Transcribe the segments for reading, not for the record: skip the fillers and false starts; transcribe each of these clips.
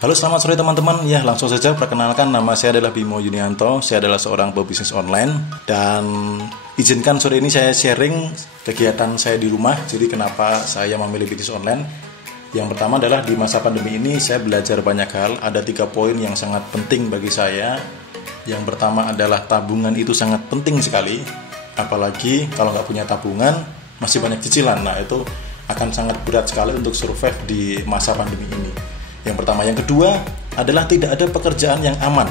Halo, selamat sore teman-teman. Ya, langsung saja perkenalkan, nama saya adalah Bimo Yunianto. Saya adalah seorang pebisnis online dan izinkan sore ini saya sharing kegiatan saya di rumah. Jadi kenapa saya memilih bisnis online? Yang pertama adalah di masa pandemi ini saya belajar banyak hal. Ada 3 poin yang sangat penting bagi saya. Yang pertama adalah tabungan itu sangat penting sekali. Apalagi kalau nggak punya tabungan, masih banyak cicilan. Nah, itu akan sangat berat sekali untuk survive di masa pandemi ini. Yang pertama. Yang kedua adalah tidak ada pekerjaan yang aman.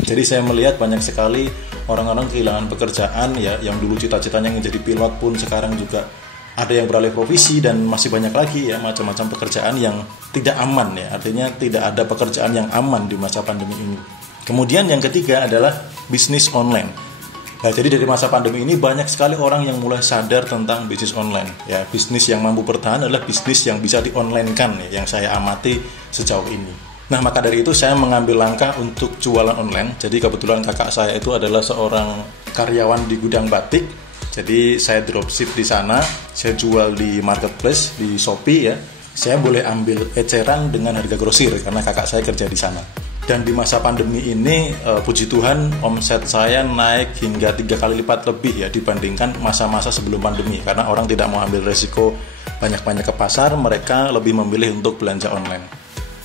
Jadi saya melihat banyak sekali orang-orang kehilangan pekerjaan ya, yang dulu cita-citanya ingin jadi pilot pun sekarang juga ada yang beralih profesi, dan masih banyak lagi ya macam-macam pekerjaan yang tidak aman ya. Artinya tidak ada pekerjaan yang aman di masa pandemi ini. Kemudian yang ketiga adalah bisnis online. Nah, jadi dari masa pandemi ini banyak sekali orang yang mulai sadar tentang bisnis online. Ya, bisnis yang mampu bertahan adalah bisnis yang bisa di-online-kan ya, yang saya amati sejauh ini. Nah, maka dari itu saya mengambil langkah untuk jualan online. Jadi kebetulan kakak saya itu adalah seorang karyawan di gudang batik. Jadi saya dropship di sana, saya jual di marketplace, di Shopee ya. Saya boleh ambil eceran dengan harga grosir karena kakak saya kerja di sana. Dan di masa pandemi ini, puji Tuhan, omset saya naik hingga 3 kali lipat lebih ya dibandingkan masa-masa sebelum pandemi. Karena orang tidak mau ambil resiko banyak-banyak ke pasar, mereka lebih memilih untuk belanja online.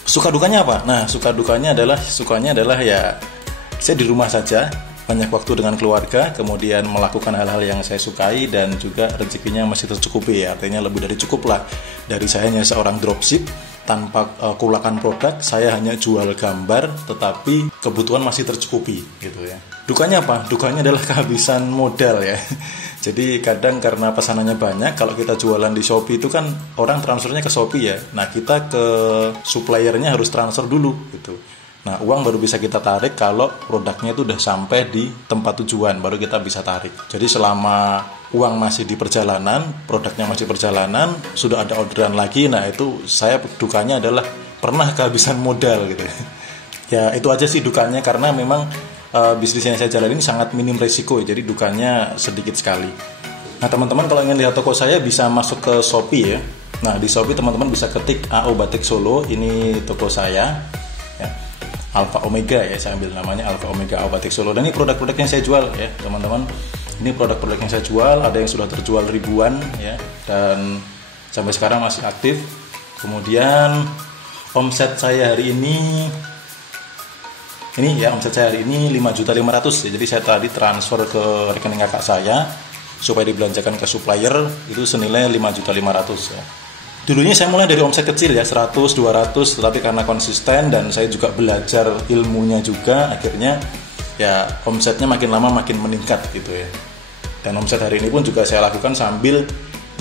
Suka dukanya apa? Nah, sukanya adalah ya saya di rumah saja, banyak waktu dengan keluarga, kemudian melakukan hal-hal yang saya sukai, dan juga rezekinya masih tercukupi ya. Artinya lebih dari cukup lah. Dari saya hanya seorang dropship tanpa kulakan produk, saya hanya jual gambar, tetapi kebutuhan masih tercukupi gitu ya. Dukanya apa? Dukanya adalah kehabisan modal ya. Jadi kadang karena pesanannya banyak, kalau kita jualan di Shopee itu kan orang transfernya ke Shopee ya. Nah, kita ke suppliernya harus transfer dulu gitu. Nah, uang baru bisa kita tarik kalau produknya itu udah sampai di tempat tujuan, baru kita bisa tarik. Jadi selama uang masih di perjalanan, produknya masih perjalanan, sudah ada orderan lagi, nah itu saya dukanya adalah pernah kehabisan modal gitu. Ya, itu aja sih dukanya, karena memang bisnis yang saya jalanin sangat minim resiko, jadi dukanya sedikit sekali. Nah, teman-teman kalau ingin lihat toko saya bisa masuk ke Shopee ya. Nah, di Shopee teman-teman bisa ketik AO Batik Solo, ini toko saya. Alpha Omega ya, saya ambil namanya Alpha Omega AO Batik Solo. Dan ini produk-produk yang saya jual ya teman-teman. Ini produk-produk yang saya jual, ada yang sudah terjual ribuan ya, dan sampai sekarang masih aktif. Kemudian omset saya hari ini ya, omset saya hari ini 5.500.000 ya. Jadi saya tadi transfer ke rekening kakak saya supaya dibelanjakan ke supplier, itu senilai 5.500.000 ya. Dulunya saya mulai dari omset kecil ya, 100, 200, tetapi karena konsisten dan saya juga belajar ilmunya juga, akhirnya ya omsetnya makin lama makin meningkat gitu ya. Dan omset hari ini pun juga saya lakukan sambil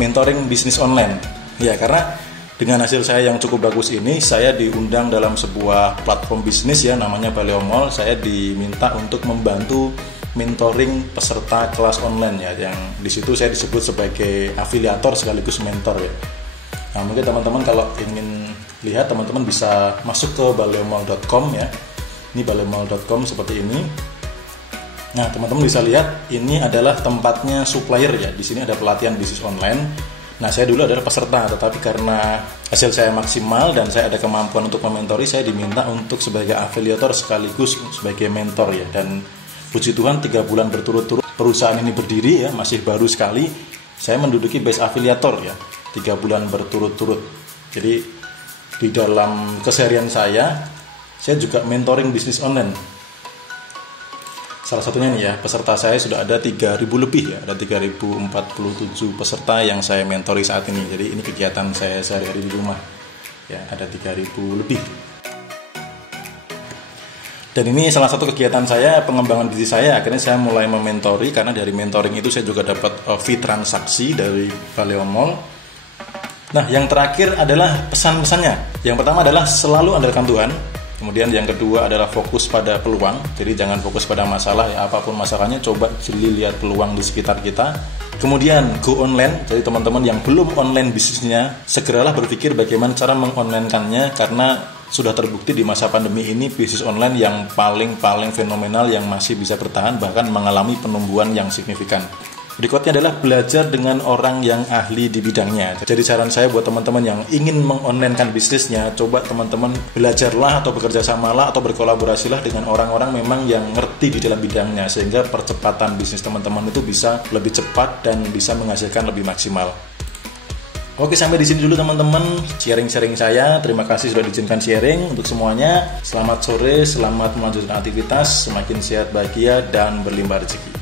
mentoring bisnis online. Ya, karena dengan hasil saya yang cukup bagus ini, saya diundang dalam sebuah platform bisnis ya, namanya Baleo Mall. Saya diminta untuk membantu mentoring peserta kelas online ya, yang di situ saya disebut sebagai afiliator sekaligus mentor ya. Nah, mungkin teman-teman kalau ingin lihat, teman-teman bisa masuk ke baleomall.com ya. Ini baleomall.com seperti ini. Nah, teman-teman bisa lihat ini adalah tempatnya supplier ya. Di sini ada pelatihan bisnis online. Nah, saya dulu adalah peserta, tetapi karena hasil saya maksimal dan saya ada kemampuan untuk mementori, saya diminta untuk sebagai afiliator sekaligus sebagai mentor ya. Dan puji Tuhan 3 bulan berturut-turut perusahaan ini berdiri ya, masih baru sekali. Saya menduduki base afiliator ya. 3 bulan berturut-turut. Jadi di dalam keseharian saya juga mentoring bisnis online. Salah satunya nih ya, peserta saya sudah ada 3.000 lebih ya, ada 3.047 peserta yang saya mentori saat ini. Jadi ini kegiatan saya sehari-hari di rumah. Ya, ada 3.000 lebih. Dan ini salah satu kegiatan saya, pengembangan bisnis saya. Akhirnya saya mulai mementori, karena dari mentoring itu saya juga dapat fee transaksi dari Baleo Mall. Nah, yang terakhir adalah pesan-pesannya. Yang pertama adalah selalu andalkan Tuhan. Kemudian yang kedua adalah fokus pada peluang. Jadi jangan fokus pada masalah ya, apapun masalahnya, coba jeli lihat peluang di sekitar kita. Kemudian go online. Jadi teman-teman yang belum online bisnisnya, segeralah berpikir bagaimana cara mengonline-kannya, karena sudah terbukti di masa pandemi ini bisnis online yang paling fenomenal, yang masih bisa bertahan bahkan mengalami penumbuhan yang signifikan. Berikutnya adalah belajar dengan orang yang ahli di bidangnya. Jadi saran saya buat teman-teman yang ingin mengonlinekan bisnisnya, coba teman-teman belajarlah atau bekerja samalah atau berkolaborasilah dengan orang-orang memang yang ngerti di dalam bidangnya, sehingga percepatan bisnis teman-teman itu bisa lebih cepat dan bisa menghasilkan lebih maksimal. Oke, sampai di sini dulu teman-teman sharing-sharing saya. Terima kasih sudah diizinkan sharing untuk semuanya. Selamat sore, selamat melanjutkan aktivitas, semakin sehat, bahagia, dan berlimpah rezeki.